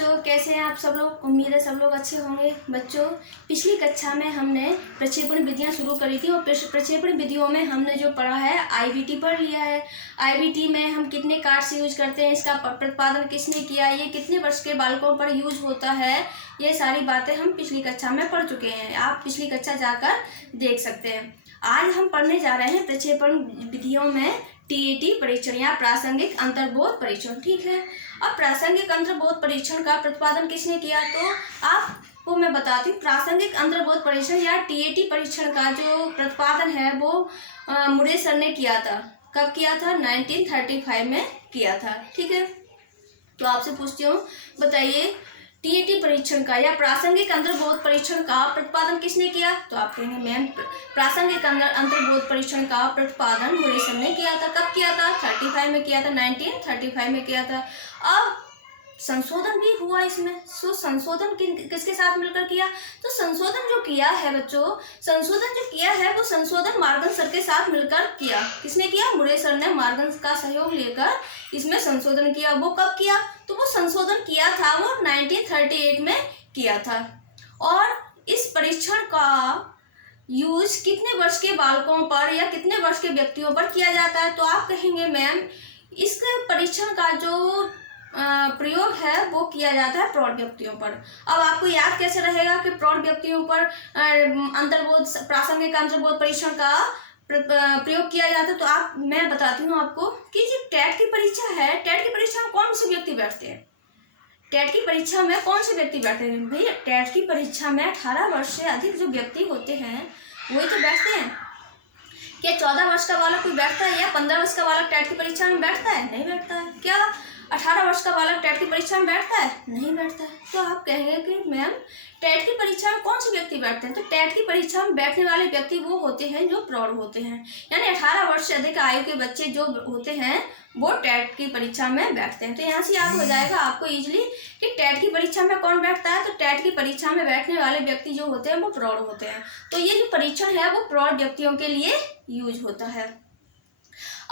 बच्चों, कैसे हैं आप सब लोग। उम्मीद है सब लोग अच्छे होंगे। बच्चों, पिछली कक्षा में हमने प्रक्षेपण विधियां शुरू करी थी और प्रक्षेपण विधियों में हमने जो पढ़ा है आईवीटी पढ़ लिया है। आईवीटी में हम कितने कार्ड्स यूज करते हैं, इसका प्रतिपादन किसने किया, ये कितने वर्ष के बालकों पर यूज होता है, ये सारी बातें हम पिछली कक्षा में पढ़ चुके हैं। आप पिछली कक्षा जाकर देख सकते हैं। आज हम पढ़ने जा रहे हैं प्रक्षेपण विधियों में टीईटी परीक्षण या प्रासंगिक अंतर्बोध परीक्षण। ठीक है, अब प्रासंगिक अंतर्बोध परीक्षण का प्रतिपादन किसने किया, तो आपको मैं बताती हूँ। प्रासंगिक अंतर्बोध परीक्षण या टीईटी परीक्षण का जो प्रतिपादन है वो मुरे सर ने किया था। कब किया था? 1935 में किया था। ठीक है, तो आपसे पूछती हूँ, बताइए टीईटी परीक्षण का या प्रासंगिक अंतर्बोध परीक्षण का प्रतिपादन किसने किया? तो आप कहेंगे मैम प्रासंगिक अंतर्बोध परीक्षण का प्रतिपादन मुरे सर ने किया था। कब किया था? 35 में किया था, 1935 में किया था। अब संशोधन भी हुआ इसमें। संशोधन किसके साथ मिलकर किया? तो संशोधन जो किया है बच्चों, संशोधन जो किया है वो संशोधन मार्गन सर के साथ मिलकर किया। किसने किया? मुरे सर ने मार्गन का सहयोग लेकर इसमें संशोधन किया। वो कब किया? तो वो संशोधन किया था वो 1938 में किया था। और इस परीक्षण का यूज कितने वर्ष के बालकों पर या कितने वर्ष के व्यक्तियों पर किया जाता है? तो आप कहेंगे मैम इस परीक्षण का जो प्रयोग है वो किया जाता है प्रौढ़ व्यक्तियों पर। अब आपको याद कैसे रहेगा कि प्रौढ़ व्यक्तियों पर प्रासंगिक अंतर्बोध परीक्षण का प्रयोग किया जाता है? तो मैं बताती हूँ आपको कि जो टेट की परीक्षा है, टेट की परीक्षा में कौन से व्यक्ति बैठते हैं? टेट की परीक्षा में कौन से व्यक्ति बैठते हैं? भैया टेट की परीक्षा में 18 वर्ष से अधिक जो व्यक्ति होते हैं वही तो बैठते हैं। क्या 14 वर्ष का बालक कोई बैठता है या 15 वर्ष का बालक टेट की परीक्षा में बैठता है? नहीं बैठता है। क्या 18 वर्ष का बालक टेट की परीक्षा में बैठता है? नहीं बैठता है। तो आप कहेंगे कि मैम टेट की परीक्षा में कौन से व्यक्ति बैठते हैं? तो टेट की परीक्षा में बैठने वाले व्यक्ति वो होते हैं जो प्रौढ़ होते हैं, यानी 18 वर्ष से अधिक आयु के बच्चे जो होते हैं वो टेट की परीक्षा में बैठते हैं। तो यहाँ से याद हो जाएगा आपको इजीली कि टेट की परीक्षा में कौन बैठता है। तो टेट की परीक्षा में बैठने वाले व्यक्ति जो होते हैं वो प्रौढ़ होते हैं। तो ये जो परीक्षण है वो प्रौढ़ व्यक्तियों के लिए यूज होता है।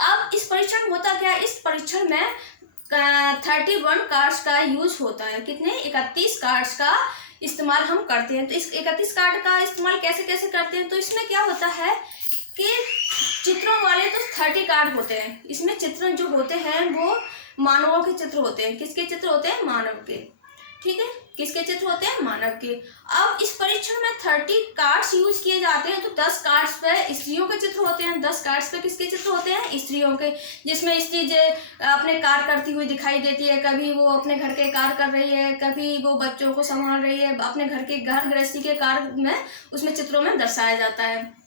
अब इस परीक्षण में होता क्या है? इस परीक्षण में 31 कार्ड्स का यूज होता है। कितने? 31 कार्ड्स का इस्तेमाल हम करते हैं। तो इस 31 कार्ड का इस्तेमाल कैसे कैसे करते हैं? तो इसमें क्या होता है कि चित्रों वाले तो 30 कार्ड होते हैं। इसमें चित्र जो होते हैं वो मानवों के चित्र होते हैं। किसके चित्र होते हैं? मानव के। ठीक है, किसके चित्र होते हैं? मानव के। अब इस परीक्षण में 30 कार्ड्स यूज किए जाते हैं। तो 10 कार्ड्स पे स्त्रियों के चित्र होते हैं, 10 कार्ड्स पे किसके चित्र होते हैं? स्त्रियों के। जिसमें स्त्री जो अपने कार्य करती हुई दिखाई देती है, कभी वो अपने घर के कार्य कर रही है, कभी वो बच्चों को संभाल रही है, अपने घर के घर गृहस्थी के कार्य में उसमें चित्रों में दर्शाया जाता है।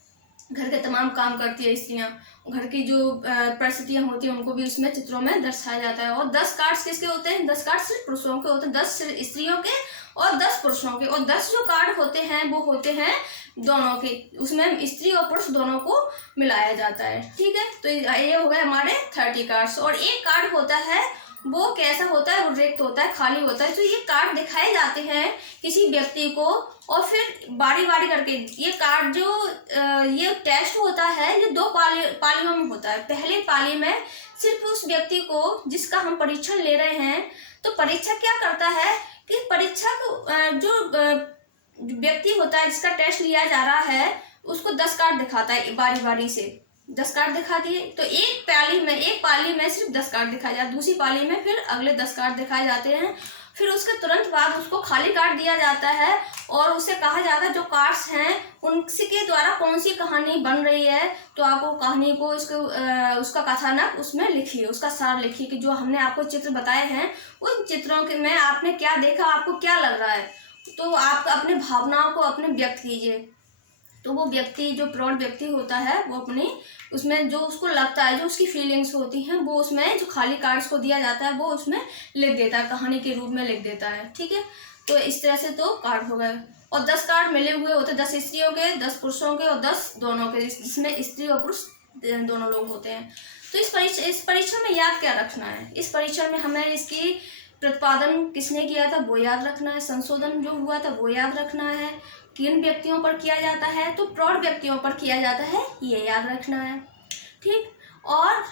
घर के तमाम काम करती है स्त्रियां, घर की जो परिस्थितियां होती हैं उनको भी उसमें चित्रों में दर्शाया जाता है। और 10 कार्ड्स किसके होते हैं? 10 कार्ड सिर्फ पुरुषों के होते हैं, 10 स्त्रियों के और 10 पुरुषों के। और 10 जो कार्ड होते हैं वो होते हैं दोनों के, उसमें स्त्री और पुरुष दोनों को मिलाया जाता है। ठीक है, तो ये हो गए हमारे 30 कार्ड्स। और एक कार्ड होता है वो कैसा होता है? वो रिक्त होता है, खाली होता है। तो ये कार्ड दिखाए जाते हैं किसी व्यक्ति को और फिर बारी बारी करके ये कार्ड जो ये टेस्ट होता है ये 2 पालियों में होता है। पहले पाली में सिर्फ उस व्यक्ति को जिसका हम परीक्षण ले रहे हैं, तो परीक्षक क्या करता है कि परीक्षक जो व्यक्ति होता है जिसका टेस्ट लिया जा रहा है उसको 10 कार्ड दिखाता है बारी बारी से। 10 कार्ड दिखा दिए तो एक पाली में सिर्फ 10 कार्ड दिखाए जाते, दूसरी पाली में फिर अगले 10 कार्ड दिखाए जाते हैं। फिर उसके तुरंत बाद उसको खाली कार्ड दिया जाता है और उसे कहा जाता है जो कार्ड्स हैं उनके द्वारा कौन सी कहानी बन रही है, तो आप वो कहानी को उसका कथानक उसमें लिखिए, उसका सार लिखिए कि जो हमने आपको चित्र बताए हैं उन चित्रों के में आपने क्या देखा, आपको क्या लग रहा है। तो आप अपने भावनाओं को अपने व्यक्त कीजिए। तो वो व्यक्ति जो प्रौढ़ व्यक्ति होता है वो अपनी उसमें जो उसको लगता है, जो उसकी फीलिंग्स होती हैं वो उसमें जो खाली कार्ड्स को दिया जाता है वो उसमें लिख देता है, कहानी के रूप में लिख देता है। ठीक है, तो इस तरह से तो कार्ड हो गए। और 10 कार्ड मिले हुए होते हैं, 10 स्त्रियों के, 10 पुरुषों के और 10 दोनों के, जिसमें स्त्री और पुरुष दोनों लोग होते हैं। तो इस परीक्षा में याद क्या रखना है? इस परीक्षा में हमें इसकी प्रतिपादन किसने किया था वो याद रखना है, संशोधन जो हुआ था वो याद रखना है, किन व्यक्तियों पर किया जाता है, तो प्रौढ़ व्यक्तियों पर किया जाता है, ये याद रखना है। ठीक, और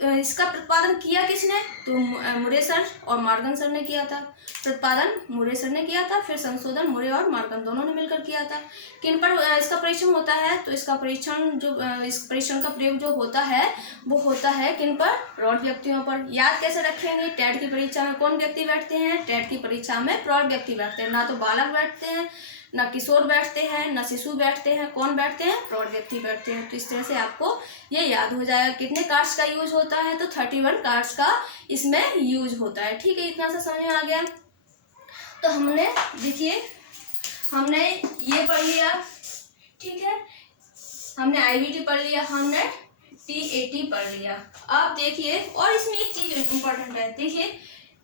इसका प्रतिपादन किया किसने? तो मुरे सर और मॉर्गन सर ने किया था। प्रतिपादन मुरे सर ने किया था, फिर संशोधन मुरे और मॉर्गन दोनों ने मिलकर किया था। किन पर इसका परीक्षण होता है? तो इसका परीक्षण जो इस परीक्षण का प्रयोग जो होता है वो होता है किन पर? प्रौढ़ व्यक्तियों पर। याद कैसे रखेंगे? टेट की परीक्षा में कौन व्यक्ति बैठते हैं? टेट की परीक्षा में प्रौढ़ व्यक्ति बैठते हैं। ना तो बालक बैठते हैं, ना किशोर बैठते हैं, ना शिशु बैठते हैं। कौन बैठते हैं? प्रौढ़ व्यक्ति बैठते हैं। तो इस तरह से आपको ये याद हो जाएगा। कितने कार्ड्स का यूज होता है? तो 31 कार्ड्स का इसमें यूज होता है। ठीक है, इतना सा समझ में आ गया। तो हमने देखिए, हमने ये पढ़ लिया, ठीक है, हमने IBT पढ़ लिया, हमने TAT पढ़ लिया। अब देखिए, और इसमें एक चीज इंपॉर्टेंट है, देखिए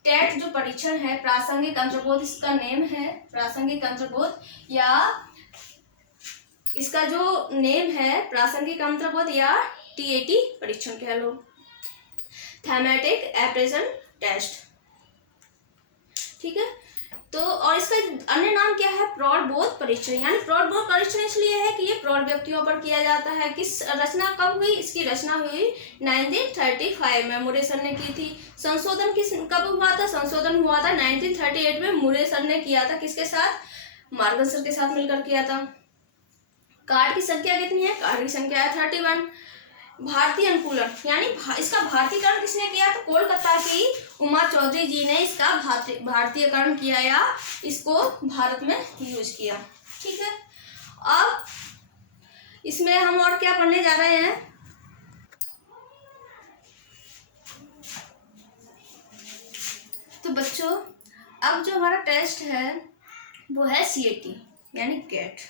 टेट जो परीक्षण है, प्रासंगिक अंतर्बोध इसका नेम है, प्रासंगिक अंतर्बोध, या इसका जो नेम है प्रासंगिक अंतर्बोध या TAT परीक्षण कह लो, थैमेटिक एप्रेजन टेस्ट। ठीक है, तो और इसका अन्य नाम क्या है? प्रौढ़ बोध परीक्षण। यानी प्रौढ़ बोध परीक्षण इसलिए है कि ये प्रौढ़ व्यक्तियों पर किया जाता है। किस रचना कब हुई? इसकी रचना हुई 1935 में, मुरे सर ने की थी। संशोधन किस कब हुआ था? संशोधन हुआ था 1938 में, मुरे सर ने किया था। किसके साथ? मॉर्गन सर के साथ मिलकर किया था। कार्ड की संख्या कितनी है? कार्ड की संख्या है 31। भारतीय अनुकूलन, यानी इसका भारतीयकरण किसने किया? तो कोलकाता की उमा चौधरी जी ने इसका भारतीयकरण किया या इसको भारत में यूज किया। ठीक है, अब इसमें हम और क्या पढ़ने जा रहे हैं? तो बच्चों, अब जो हमारा टेस्ट है वो है CAT यानी कैट।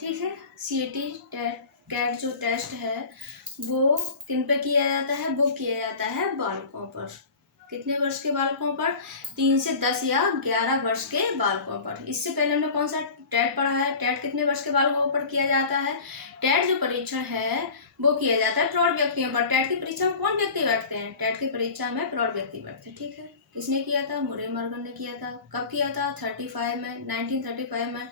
ठीक है, CAT कैट जो टेस्ट है वो किन पे किया जाता है? वो किया जाता है बालकों पर। कितने वर्ष के बालकों पर? 3 से 10 या 11 वर्ष के बालकों पर। इससे पहले हमने कौन सा टेट पढ़ा है? टेट कितने वर्ष के बालकों पर किया जाता है? टेट जो परीक्षण है वो किया जाता है प्रौढ़ व्यक्तियों पर। टेट की परीक्षा में कौन व्यक्ति बैठते हैं? टेट की परीक्षा में प्रौढ़ व्यक्ति बैठते हैं। ठीक है, किसने किया था? मुरे मॉर्गन ने किया था। कब किया था? 35 में, 1935 में।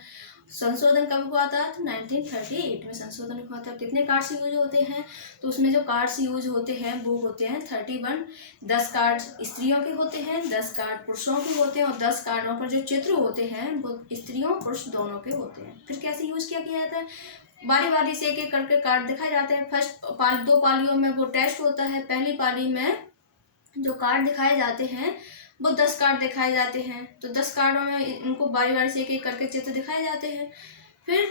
संशोधन कब हुआ था? तो 1938 में संशोधन हुआ था। कितने कार्ड्स यूज होते हैं? तो उसमें जो कार्ड्स यूज होते हैं वो होते हैं 31। 10 कार्ड स्त्रियों के होते हैं, 10 कार्ड पुरुषों के होते हैं, और 10 कार्डों पर जो चित्र होते हैं वो स्त्रियों पुरुष दोनों के होते हैं। फिर कैसे यूज किया जाता है? बारी बारी से एक एक करके कार्ड दिखाए जाते हैं। फर्स्ट 2 पालियों में वो टेस्ट होता है। पहली पाली में जो कार्ड दिखाए जाते हैं वो 10 कार्ड दिखाए जाते हैं। तो 10 कार्डों में इनको बारी बारी से एक एक करके चित्र दिखाए जाते हैं। फिर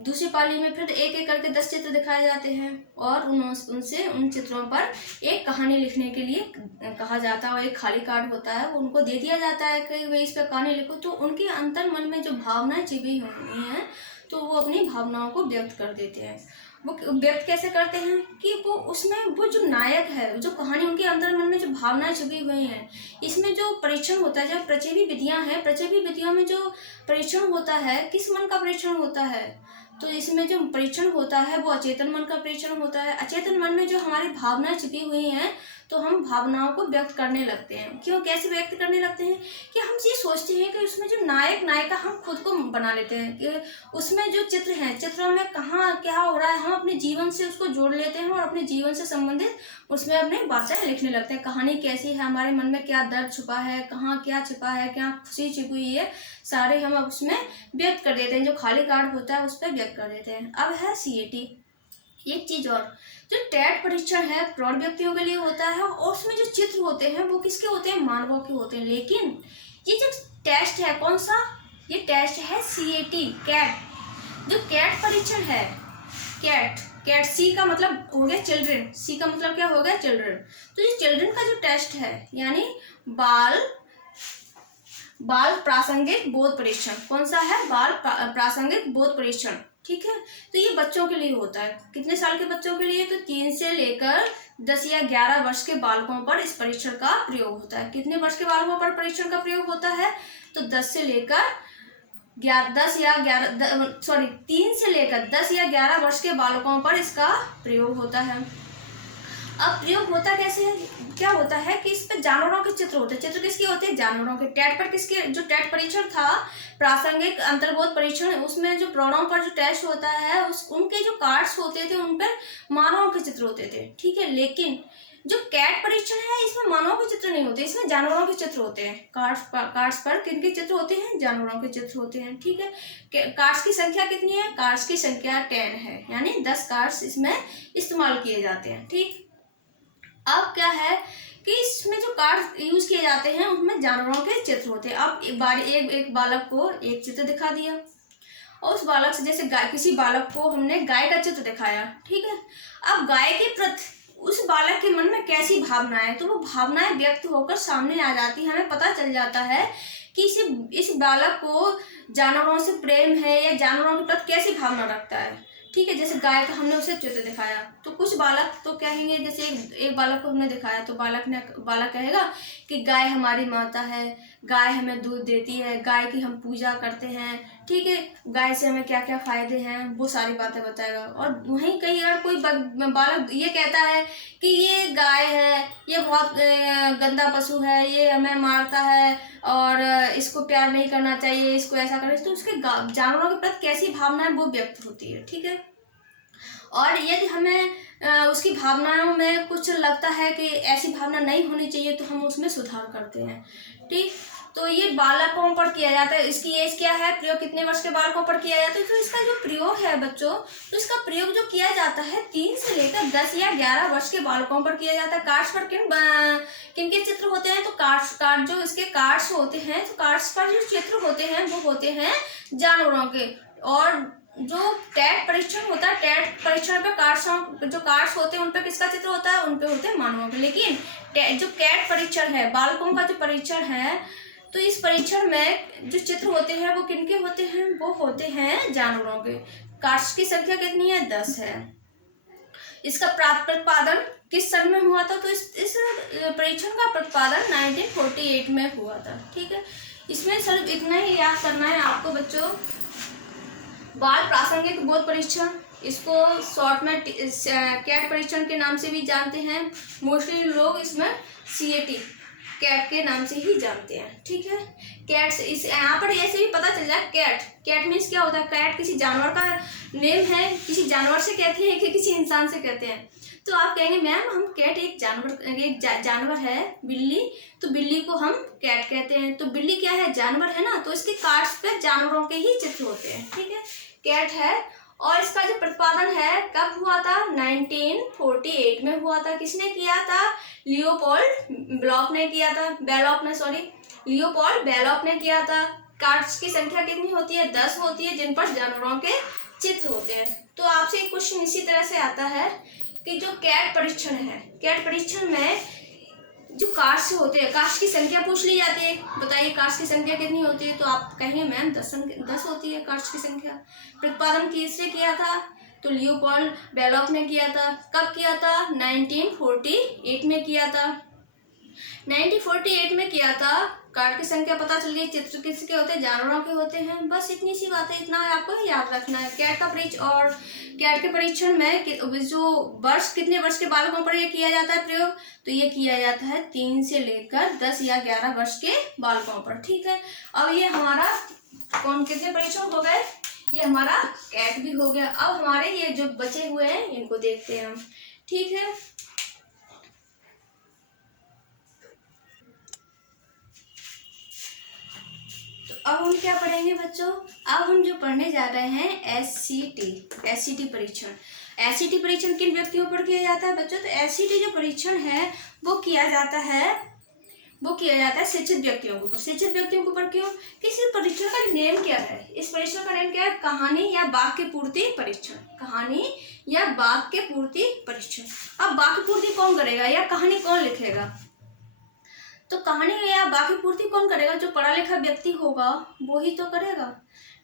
दूसरी पाली में फिर एक एक करके 10 चित्र दिखाए जाते हैं, और उनसे उन चित्रों पर एक कहानी लिखने के लिए कहा जाता है। और एक खाली कार्ड होता है, वो उनको दे दिया जाता है कि वे इस पर कहानी लिखो। तो उनके अंतर मन में जो भावनाएं छिपी हुई हैं तो वो अपनी भावनाओं को व्यक्त कर देते हैं। वो व्यक्त कैसे करते हैं कि वो उसमें वो जो नायक है, जो कहानी उनके अंदर मन में जो भावनाएं छुपी हुई हैं, इसमें जो परीक्षण होता है, जब प्रचेवी विधियां हैं, प्रचेवी विधियों में जो परीक्षण होता है किस मन का परीक्षण होता है? तो इसमें जो परीक्षण होता है वो अचेतन मन का परीक्षण होता है। अचेतन मन में जो हमारी भावनाएं छिपी हुई हैं तो हम भावनाओं को व्यक्त करने लगते हैं। क्यों? कैसे व्यक्त करने लगते हैं कि हम ये सोचते हैं कि उसमें जो नायक नायिका हम खुद को बना लेते हैं कि उसमें जो चित्र हैं, चित्रों में कहाँ क्या हो रहा है, हम अपने जीवन से उसको जोड़ लेते हैं और अपने जीवन से संबंधित उसमें अपने बातें लिखने लगते हैं। कहानी कैसी है, हमारे मन में क्या दर्द छुपा है, कहाँ क्या छिपा है, क्या खुशी छिपी हुई है, सारे हम उसमें व्यक्त कर देते हैं। जो खाली कार्ड होता है उस पर व्यक्त कर देते हैं। अब है CAT। एक चीज और, जो टेट परीक्षण है प्रौढ़ व्यक्तियों के लिए होता है, और उसमें जो चित्र होते हैं वो किसके होते हैं? मानवों के होते हैं। लेकिन ये जो टेस्ट है कौन सा? ये टेस्ट है CAT कैट। जो कैट परीक्षण है, कैट कैट C का मतलब हो गया चिल्ड्रन, C का मतलब क्या हो गया? चिल्ड्रन। तो ये चिल्ड्रन का जो टेस्ट है यानी बाल प्रासंगिक बोध परीक्षण, कौन सा है? बाल प्रासंगिक बोध परीक्षण। ठीक है, तो ये बच्चों के लिए होता है। कितने साल के बच्चों के लिए? तो 3 से लेकर 10 या 11 वर्ष के बालकों पर इस परीक्षण का प्रयोग होता है। कितने वर्ष के बालकों पर परीक्षण का प्रयोग होता है? तो 3 से लेकर 10 या 11 वर्ष के बालकों पर इसका प्रयोग होता है। अब प्रयोग होता कैसे है? क्या होता है कि इस पे जानवरों के चित्र होते हैं। चित्र किसके होते हैं? जानवरों के। टेट पर किसके? जो टेट परीक्षण था प्रासंगिक अंतर्बोध परीक्षण, उसमें जो प्रौढ़ों पर जो टेस्ट होता है उनके जो कार्ड्स होते थे उन पर मानवों के चित्र होते थे। ठीक है, लेकिन जो कैट परीक्षण है इसमें मानवों के चित्र नहीं होते, इसमें जानवरों के चित्र होते हैं। कार्ड्स पर किनके चित्र होते हैं? जानवरों के चित्र होते हैं। ठीक है, कार्ड्स की संख्या कितनी है? कार्ड्स की संख्या 10 है, यानी 10 कार्ड्स इसमें इस्तेमाल किए जाते हैं। ठीक, अब क्या है कि इसमें जो कार्ड यूज किए जाते हैं उसमें जानवरों के चित्र होते हैं। अब एक बालक को एक चित्र दिखा दिया और उस बालक से, जैसे किसी बालक को हमने गाय का चित्र दिखाया, ठीक है, अब गाय के प्रति उस बालक के मन में कैसी भावनाएं, तो वो भावनाएं व्यक्त होकर सामने आ जाती है। हमें पता चल जाता है कि इस बालक को जानवरों से प्रेम है या जानवरों के प्रति कैसी भावना रखता है। ठीक है, जैसे गाय का हमने उसे चित्र दिखाया तो कुछ बालक तो कहेंगे, जैसे एक बालक को हमने दिखाया तो बालक कहेगा कि गाय हमारी माता है, गाय हमें दूध देती है, गाय की हम पूजा करते हैं। ठीक है, गाय से हमें क्या क्या फायदे हैं वो सारी बातें बताएगा। और वहीं कहीं अगर कोई बालक ये कहता है कि ये गाय है, ये बहुत गंदा पशु है, ये हमें मारता है और इसको प्यार नहीं करना चाहिए, इसको ऐसा करें, तो उसके जानवरों के प्रति कैसी भावना है वो व्यक्त होती है। ठीक है, और यदि हमें उसकी भावनाओं में कुछ लगता है कि ऐसी भावना नहीं होनी चाहिए तो हम उसमें सुधार करते हैं। ठीक, तो ये बालकों पर किया जाता है। इसकी एज क्या है? प्रयोग कितने वर्ष के बालकों पर किया जाता है? तो इसका जो प्रयोग है बच्चों, तो इसका प्रयोग जो किया जाता है 3 से लेकर 10 या 11 वर्ष के बालकों पर किया जाता है। कार्ड्स पर किन के चित्र होते हैं? तो कार्ड जो इसके कार्ड्स होते हैं, तो कार्ड्स पर जो चित्र होते हैं वो होते हैं जानवरों के। और जो टैट परीक्षण होता है, टैट परीक्षण पे कार्ड्स होते हैं उन पे किसका चित्र होता है? उन पे होते हैं मानवों के। लेकिन जो कैट परीक्षण है, बालकों का जो परीक्षण है, तो इस परीक्षण में जो चित्र होते हैं वो किनके होते हैं? वो होते हैं जानवरों के। कार्ड्स की संख्या कितनी है? 10 है। इसका प्रतिपादन किस सन में हुआ था? तो इस परीक्षण का प्रतिपादन 1948 में हुआ था। ठीक है, इसमें सिर्फ इतना ही याद करना है आपको बच्चों, बाल प्रासंगिक बोध परीक्षण, इसको शॉर्ट में कैट परीक्षण के नाम से भी जानते हैं। मोस्टली लोग इसमें CAT कैट के नाम से ही जानते हैं। ठीक है, कैट से इस यहाँ पर ऐसे भी पता चल जाए, कैट मीन्स क्या होता है? कैट किसी जानवर का नेम है, किसी जानवर से कहते हैं कि किसी इंसान से कहते हैं। तो आप कहेंगे मैम हम कैट एक जानवर है, बिल्ली, तो बिल्ली को हम कैट कहते हैं। तो बिल्ली क्या है? जानवर है ना, तो इसके कार्ड्स पे जानवरों के ही चित्र होते हैं। ठीक है, कैट है। और इसका जो प्रतिपादन है कब हुआ था? 1948 में हुआ था। किसने किया था? लियोपोल्ड बेलोक ने किया था। कार्ड्स की संख्या कितनी होती है? 10 होती है, जिन पर जानवरों के चित्र होते हैं। तो आपसे एक क्वेश्चन इसी तरह से आता है कि जो कैट परीक्षण है, कैट परीक्षण में जो कार्ड्स होते हैं, कार्ड्स की संख्या पूछ ली जाती है, बताइए कार्ड्स की संख्या कितनी होती है? तो आप कहेंगे मैम 10 होती है कार्ड्स की संख्या। प्रतिपादन किसने किया था? तो लियोपोल्ड बेलोक ने किया था। कब किया था? 1948 में किया था। 1948 में किया था। कार्ड की संख्या पता चल गई, चित्र किसके होते हैं? जानवरों के होते हैं। बस इतनी सी बात है, इतना आपको याद रखना है। कैट का परीक्षण और कैट के परीक्षण में जो कितने वर्ष के बालकों पर यह किया जाता है प्रयोग? तो ये किया जाता है 3 से लेकर 10 या 11 वर्ष के बालकों पर। ठीक है, अब ये हमारा कितने परीक्षण हो गए? ये हमारा कैट भी हो गया। अब हमारे ये जो बचे हुए हैं इनको देखते हैं हम। ठीक है, अब हम क्या पढ़ेंगे बच्चों? अब हम जो पढ़ने जा रहे हैं SCT परीक्षण। SCT परीक्षण किन व्यक्तियों पर किया जाता है बच्चों? तो SCT जो परीक्षण है वो किया जाता है शिक्षित व्यक्तियों के ऊपर। शिक्षित व्यक्तियों के ऊपर क्यों? किसी परीक्षण का नेम क्या है? इस परीक्षण का नेम क्या है? कहानी या वाक्य पूर्ति परीक्षण। कहानी या वाक्य पूर्ति परीक्षण। अब वाक्य पूर्ति कौन करेगा या कहानी कौन लिखेगा? तो कहानी या वाक्य पूर्ति कौन करेगा? जो पढ़ा लिखा व्यक्ति होगा वो ही तो करेगा।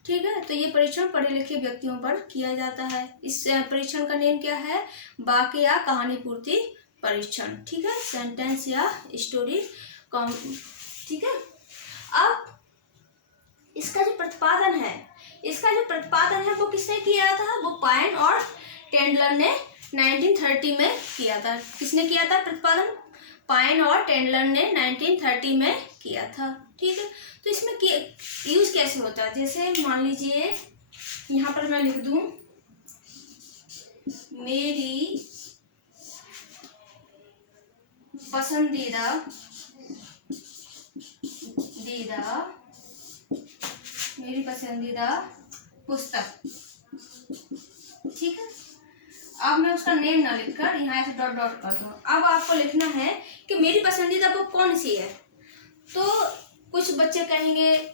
ठीक है, तो ये परीक्षण पढ़े लिखे व्यक्तियों पर किया जाता है। इस परीक्षण का नेम क्या है? वाक्य या कहानी पूर्ति परीक्षण। ठीक है, सेंटेंस या स्टोरी। ठीक है, अब इसका जो प्रतिपादन है वो किसने किया था? वो पाइन और टेंडलर ने 1930 में किया था। किसने किया था प्रतिपादन? पाइन और टेंडलर ने 1930 में किया था। ठीक है, तो इसमें यूज कैसे होता है? जैसे मान लीजिए यहाँ पर मैं लिख दूं, मेरी पसंदीदा मेरी पसंदीदा पुस्तक, ठीक है। अब मैं उसका नेम ना लिखकर यहाँ ऐसे डॉट डॉट कर दूँ। अब आपको लिखना है कि मेरी पसंदीदा बुक कौन सी है। तो कुछ बच्चे कहेंगे,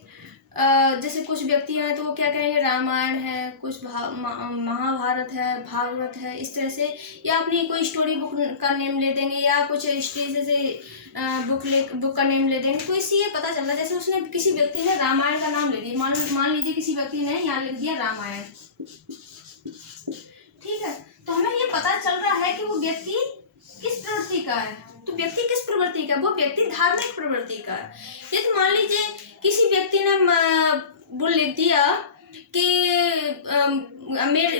जैसे कुछ व्यक्ति हैं तो वो क्या कहेंगे, रामायण है, कुछ महाभारत है, भागवत है, इस तरह से, या अपनी कोई स्टोरी बुक का नेम ले देंगे, या कुछ हिस्ट्री जैसे बुक का नेम ले देंगे। तो इससे ये पता चलता है, जैसे उसने किसी व्यक्ति ने रामायण का नाम ले दिया, मान लीजिए किसी व्यक्ति ने यहाँ लिख दिया रामायण, ठीक है। तो हमें ये पता चल रहा है कि वो व्यक्ति किस प्रवृत्ति का है। तो व्यक्ति किस प्रवृत्ति का, वो व्यक्ति धार्मिक प्रवृत्ति का है। ये तो मान लीजिए किसी व्यक्ति ने वो लिख दिया कि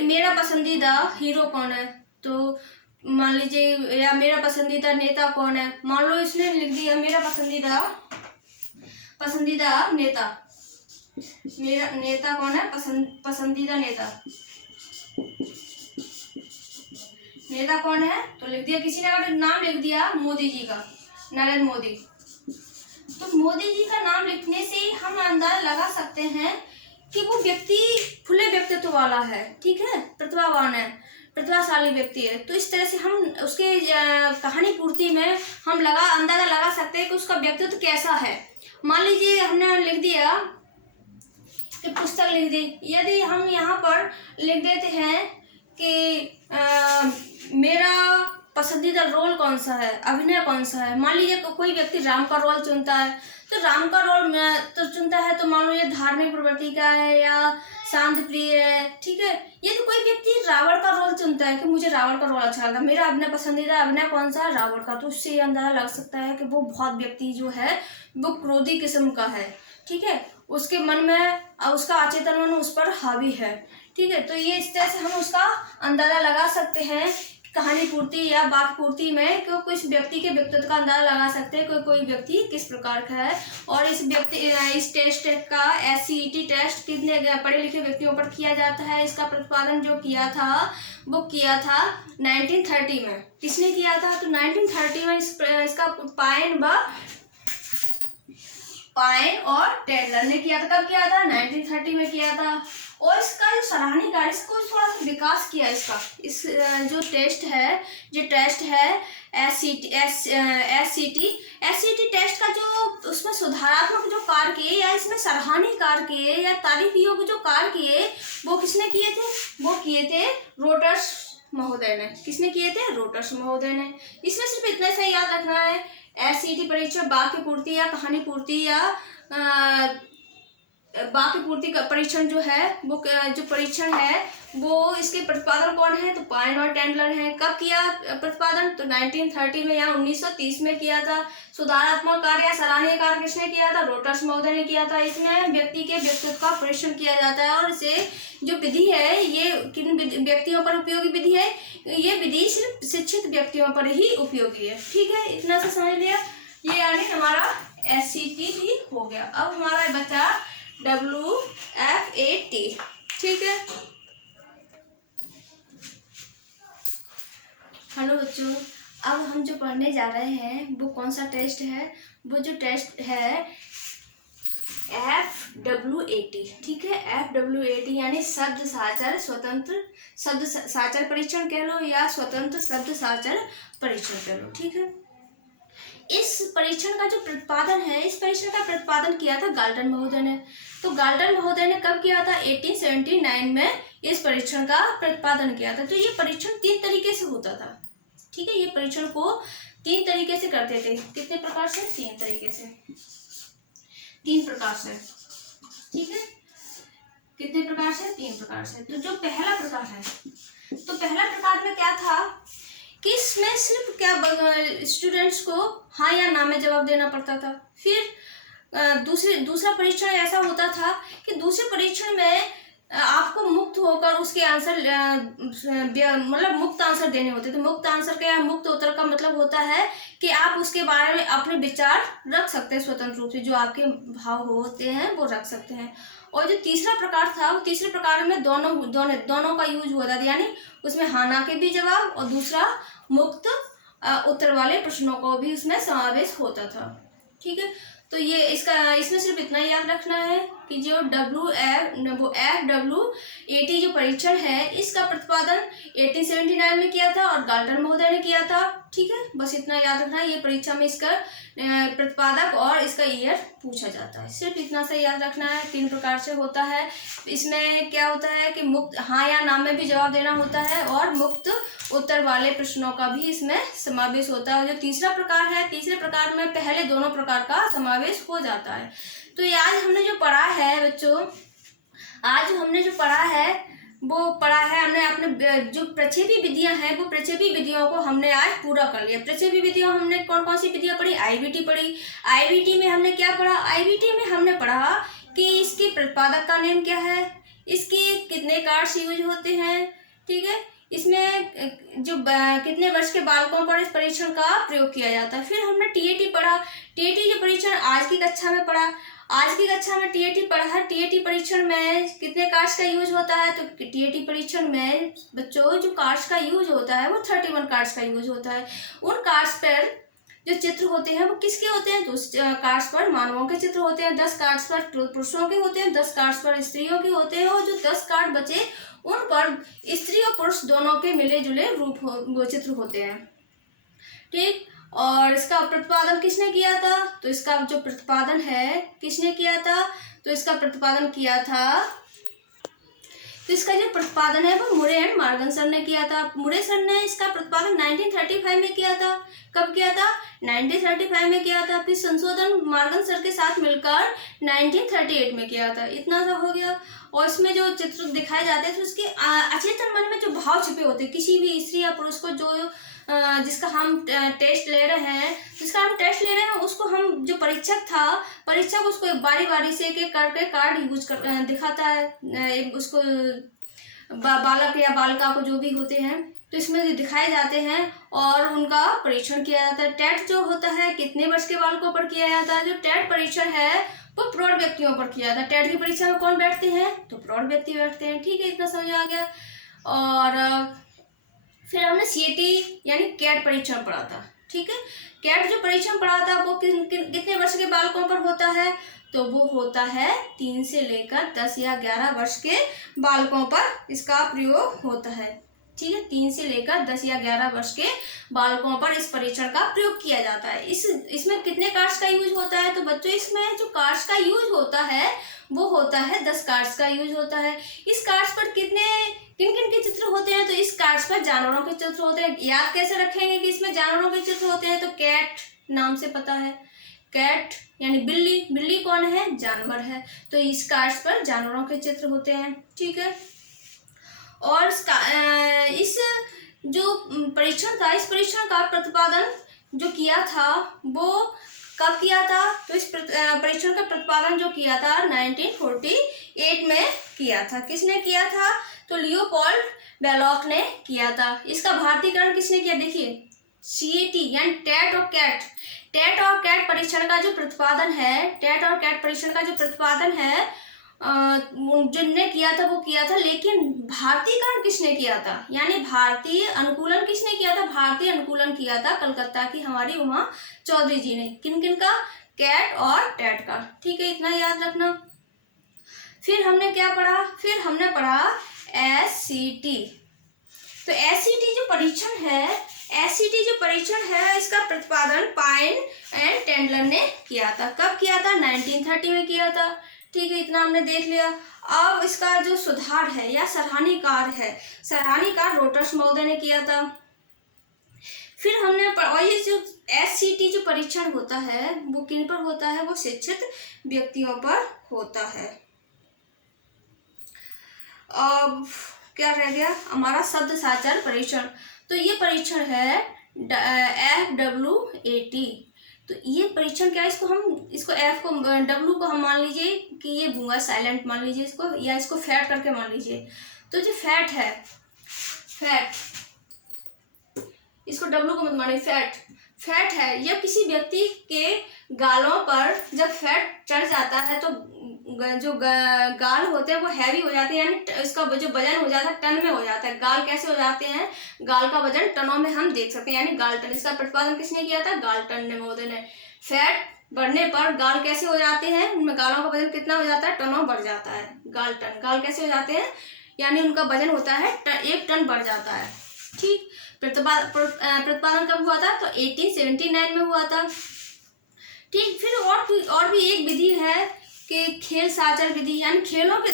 मेरा पसंदीदा हीरो कौन है, तो मान लीजिए, या मेरा पसंदीदा नेता कौन है। मान लो इसने लिख दिया मेरा पसंदीदा नेता, मेरा नेता कौन है, पसंदीदा नेता कौन है, तो लिख दिया। किसी ने अगर नाम लिख दिया मोदी जी का, नरेंद्र मोदी, तो मोदी जी का नाम लिखने से ही हम अंदाजा लगा सकते हैं कि वो व्यक्ति खुले व्यक्तित्व वाला है, ठीक है, प्रतिभावान है, प्रतिभाशाली व्यक्ति है। तो इस तरह से हम उसके कहानी पूर्ति में हम अंदाजा लगा सकते हैं कि उसका व्यक्तित्व कैसा है। मान लीजिए हमने लिख दिया कि पुस्तक लिख दी, यदि हम यहाँ पर लिख देते हैं कि मेरा पसंदीदा रोल कौन सा है, अभिनय कौन सा है। मान लीजिए कोई व्यक्ति राम का रोल चुनता है, तो राम का रोल तो चुनता है, तो मान लो ये धार्मिक प्रवृत्ति का है या शांत प्रिय है, ठीक है। यदि कोई व्यक्ति रावण का रोल चुनता है कि मुझे रावण का रोल अच्छा लगा, मेरा अभिनय पसंदीदा अभिनय कौन सा है, रावण का, तो उससे अंदाजा लग सकता है कि वो बहुत व्यक्ति जो है वो क्रोधी किस्म का है, ठीक है। उसके मन में, उसका अचेतन मन उस पर हावी है, ठीक है। तो ये इस तरह से हम उसका अंदाजा लगा सकते हैं कहानी पूर्ति या वाक्य पूर्ति में, कि कुछ व्यक्ति के व्यक्तित्व का अंदाजा लगा सकते हैं कि कोई व्यक्ति किस प्रकार का है। और इस टेस्ट का SCET टेस्ट कितने पढ़े लिखे व्यक्तियों पर किया जाता है। इसका प्रतिपादन जो किया था वो किया था 1930 में। किसने किया था, तो 1930 में इसका पाइन और टेलर ने किया था। कब किया था, 1930 में किया था। और इसका जो सराहनीय कार्य, इसको थोड़ा सा विकास किया इसका, इस जो टेस्ट है SCET टेस्ट का जो उसमें सुधारात्मक जो कार्य किए या इसमें सराहनीय कार्य किए या तारीफ योग्य जो कार्य किए, वो किसने किए थे, वो किए थे रोटर्स महोदय ने। किसने किए थे, रोटर्स महोदय ने। इसमें सिर्फ इतना सा याद रखना है, SCET परीक्षा वाक्य पूर्ति या कहानी पूर्ति या वाक्य पूर्ति का परीक्षण जो है, वो जो परीक्षण है वो इसके प्रतिपादन कौन है, तो पाइन और टेंडलर है। कब किया प्रतिपादन, तो 1930 में या 1930 में किया था। सुधारात्मक कार्य या सराहनीय कार्य किसने किया था, रोटर्स महोदय ने किया था। इसमें व्यक्ति के व्यक्तित्व का परीक्षण किया जाता है और इसे जो विधि है ये किन व्यक्तियों पर उपयोगी विधि है, ये विधि सिर्फ शिक्षित व्यक्तियों पर ही उपयोगी है, ठीक है। इतना सा समझ लिया। ये यानी हमारा SCET भी हो गया। अब हमारा बचा WFAT, ठीक है। हेलो बच्चों, अब हम जो पढ़ने जा रहे हैं वो कौन सा टेस्ट है, वो जो टेस्ट है FWAT, ठीक है। FWAT यानी शब्द साचर स्वतंत्र शब्द साचर परीक्षण कह लो या स्वतंत्र शब्द साचर परीक्षण कह लो, ठीक है। इस परीक्षण का जो प्रतिपादन है, इस परीक्षण का प्रतिपादन किया था गाल्टन महोदय ने। तो गाल्टन महोदय ने कब किया था, 1879 में इस परीक्षण का प्रतिपादन किया था। तो ये परीक्षण 3 तरीके से होता था, ठीक है। ये परीक्षण को 3 तरीके से करते थे। कितने प्रकार से, 3 तरीके से, 3 प्रकार से, ठीक है। कितने प्रकार से, 3 प्रकार से। तो जो पहला प्रकार है, तो पहला प्रकार में क्या था कि इसमें सिर्फ क्या स्टूडेंट्स को हाँ या ना में जवाब देना पड़ता था। फिर दूसरा परीक्षण ऐसा होता था कि दूसरे परीक्षण में आपको मुक्त होकर उसके आंसर मतलब मुक्त आंसर देने होते थे। मुक्त आंसर का या मुक्त उत्तर का मतलब होता है कि आप उसके बारे में अपने विचार रख सकते हैं स्वतंत्र रूप से, जो आपके भाव होते हैं वो रख सकते हैं। और जो तीसरा प्रकार था, वो तीसरे प्रकार में दोनों का यूज हुआ था, यानी उसमें हाँ ना के भी जवाब और दूसरा मुक्त उत्तर वाले प्रश्नों को भी उसमें समावेश होता था। ठीक है, तो ये इसमें सिर्फ इतना याद रखना है कि जो FWAT जो परीक्षण है इसका प्रतिपादन 1879 में किया था और गाल्टन महोदय ने किया था। ठीक है, बस इतना याद रखना है। ये परीक्षा में इसका प्रतिपादक और इसका ईयर पूछा जाता है, सिर्फ इतना सा याद रखना है। 3 प्रकार से होता है। इसमें क्या होता है कि मुक्त हाँ या ना में भी जवाब देना होता है और मुक्त उत्तर वाले प्रश्नों का भी इसमें समावेश होता है। जो तीसरा प्रकार है, तीसरे प्रकार में पहले दोनों प्रकार का समावेश हो जाता है। तो ये आज हमने जो पढ़ा है बच्चों, आज हमने जो पढ़ा है वो पढ़ा है हमने अपने जो प्रक्षेपी विधियां हैं वो प्रक्षेपी विधियों को हमने आज पूरा कर लिया। प्रक्षेपी विधियां हमने कौन कौन सी विधियां पढ़ी? आईबीटी पढ़ी। आईबीटी में हमने क्या पढ़ा? आईबीटी में हमने पढ़ा कि इसके प्रतिपादक का नेम क्या है, इसके कितने कार्ड्स यूज होते हैं। ठीक है, इसमें जो कितने वर्ष के बालकों पर इस परीक्षण का प्रयोग किया जाता है। फिर हमने टीएटी पढ़ा। टीएटी जो परीक्षण आज की कक्षा में पढ़ा, आज की कक्षा में टीएटी पढ़ा है। टीएटी परीक्षण में कितने कार्ड्स का यूज होता है? तो टीएटी परीक्षण में बच्चों जो कार्ड्स का यूज होता है वो 31 कार्ड्स का यूज होता है। उन कार्ड्स पर जो चित्र होते हैं वो किसके होते हैं? तो उस कार्ड्स पर मानवों के चित्र होते हैं, 10 कार्ड्स पर पुरुषों के होते हैं, 10 कार्ड्स पर स्त्रियों के होते हैं और जो 10 कार्ड बचे उन पर स्त्री और पुरुष दोनों के मिले जुले वो चित्र होते हैं। ठीक, और इसका प्रतिपादन किसने किया था? तो इसका जो प्रतिपादन है किसने किया था? तो इसका प्रतिपादन किया था, तो इसका जो प्रतिपादन है वो मुरे एंड मॉर्गन सर ने किया था। मुरे सर ने इसका प्रतिपादन 1935 में किया था। कब किया था? 1935 में किया था। फिर संशोधन मॉर्गन सर के साथ मिलकर 1938 में किया था। इतना सा हो गया। और इसमें जो चित्र दिखाए जाते थे उसके अचेतन मन में जो भाव छिपे होते, किसी भी स्त्री या पुरुष को जो जिसका हम टेस्ट ले रहे हैं उसको हम जो परीक्षक उसको बारी बारी से एक करके कार्ड यूज कर दिखाता है उसको बालक या बालिका को जो भी होते हैं, तो इसमें जो दिखाए जाते हैं और उनका परीक्षण किया जाता है। टेट जो होता है कितने वर्ष के बालकों पर किया जाता है? जो टेट परीक्षण है वो प्रौढ़ व्यक्तियों पर किया जाता है। टेट की परीक्षा में कौन बैठते हैं? तो प्रौढ़ व्यक्ति बैठते हैं। ठीक है, इतना समझ आ गया। और फिर हमने सीएटी यानी कैट परीक्षण पढ़ा था। ठीक है, कैट जो परीक्षण पढ़ा था वो कितने वर्ष के बालकों पर होता है? तो वो होता है 3 से लेकर 10 या 11 वर्ष के बालकों पर इसका प्रयोग होता है। ठीक है, 3 से लेकर 10 या 11 वर्ष के बालकों पर इस परीक्षण का प्रयोग किया जाता है। इसमें कितने कार्ड्स का यूज होता है? तो बच्चों इसमें जो कार्ड्स का यूज होता है वो होता है 10 कार्ड्स का यूज होता है। इस कार्ड्स पर किन किन के चित्र होते हैं? तो इस कार्ड्स पर जानवरों के चित्र होते हैं। याद कैसे रखेंगे कि इसमें जानवरों के चित्र होते हैं? तो कैट नाम से पता है, कैट यानी बिल्ली। बिल्ली कौन है? जानवर है। तो इस कार्ड्स पर जानवरों के चित्र होते हैं। ठीक है, और इस जो परीक्षण था, इस परीक्षण का प्रतिपादन जो किया था वो कब किया था? तो इस परीक्षण का प्रतिपादन जो किया था 1948 में किया था। किसने किया था? तो लियोपोल्ड बेलोक ने किया था। इसका भारतीयकरण किसने किया? देखिए, सीएटी यानी टेट और कैट परीक्षण का जो प्रतिपादन है जिनने किया था वो किया था, लेकिन भारतीयकरण किसने किया था? यानी भारतीय अनुकूलन किसने किया था? भारतीय अनुकूलन किया था कलकत्ता की हमारी उमा चौधरी जी ने। किन किन का? कैट और टेट का। ठीक है, इतना याद रखना। फिर हमने क्या पढ़ा? फिर हमने पढ़ा एससीटी। तो एससीटी जो परीक्षण है इसका प्रतिपादन पाइन एंड टेंडलर ने किया था। कब किया था? 1930 में किया था। ठीक है, इतना हमने देख लिया। अब इसका जो सुधार है या सराहनीकार रोटर्स महोदय ने किया था। फिर हमने और ये जो एससीटी जो परीक्षण होता है वो किन पर होता है? वो शिक्षित व्यक्तियों पर होता है। अब क्या रह गया? हमारा शब्द साचर परीक्षण। तो ये परीक्षण है FWAT। तो ये परीक्षण क्या है? इसको F को W को हम मान लीजिए कि ये गूंगा साइलेंट मान लीजिए इसको, या इसको फैट करके मान लीजिए। तो जो फैट इसको W को मत मानिए, फैट है। यह किसी व्यक्ति के गालों पर जब फैट चढ़ जाता है तो गाल होते हैं वो हैवी हो जाते हैं, यानी इसका जो वजन हो जाता है टन में हो जाता है। गाल कैसे हो जाते हैं, गाल का वजन टनों में हम देख सकते हैं, यानी गाल्टन। इसका प्रतिपादन किसने किया था, गाल्टन ने महोदय ने। फैट बढ़ने पर गाल कैसे हो जाते हैं, उनमें गालों का वजन कितना हो जाता है, टनों बढ़ जाता है। गाल कैसे हो जाते हैं, यानी उनका वजन होता है 1 टन बढ़ जाता है। ठीक, प्रतिपादन कब हुआ था, तो 1879 में हुआ था। ठीक, फिर और भी एक विधि है कि खेल साचर विधि, यानी खेलों के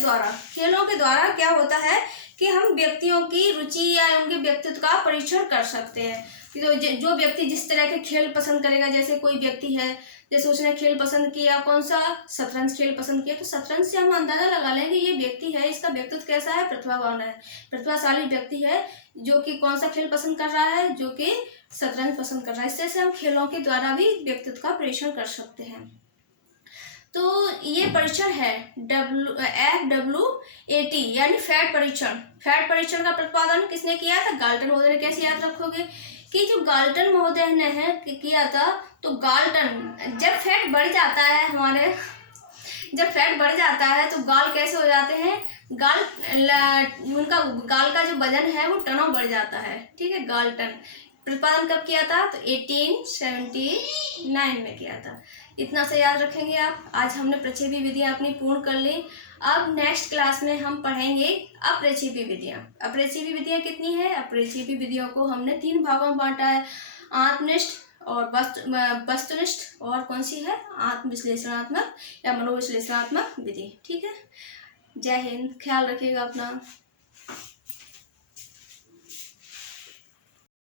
द्वारा क्या होता है कि हम व्यक्तियों की रुचि या उनके व्यक्तित्व का परीक्षण कर सकते हैं। तो जो व्यक्ति जिस तरह के खेल पसंद करेगा, जैसे कोई व्यक्ति है, जैसे उसने खेल पसंद किया, कौन सा, शतरंज खेल पसंद किया, तो शतरंज से हम अंदाजा लगा लेंगे ये व्यक्ति है, इसका व्यक्तित्व कैसा है, प्रतिभावान है, प्रतिभाशाली व्यक्ति है, जो कि कौन सा खेल पसंद कर रहा है, जो कि शतरंज पसंद कर रहा है। इस तरह से हम खेलों के द्वारा भी व्यक्तित्व का परीक्षण कर सकते हैं। तो ये परीक्षण है FWAT, यानी फैट परीक्षण। फैट परीक्षण का प्रतिपादन किसने किया था, गाल्टन महोदय ने। कैसे याद रखोगे कि जो गाल्टन महोदय ने किया था, तो गाल्टन जब फैट बढ़ जाता है तो गाल कैसे हो जाते हैं, उनका गाल का जो वजन है वो टनों बढ़ जाता है। ठीक है, गाल्टन प्रतिपादन कब किया था, तो 1879 में किया था। इतना से याद रखेंगे आप। आज हमने प्रक्षेपी विधियां अपनी पूर्ण कर ली। अब नेक्स्ट क्लास में हम पढ़ेंगे अप्रक्षेपी विधियां। अप्रक्षेपी विधियां कितनी है, अप्रक्षेपी विधियों को हमने 3 भागों में बांटा है, आत्मनिष्ठ और वस्तुनिष्ठ, और कौन सी है, आत्मविश्लेषणात्मक या मनोविश्लेषणात्मक विधि। ठीक है, जय हिंद, ख्याल रखिएगा अपना।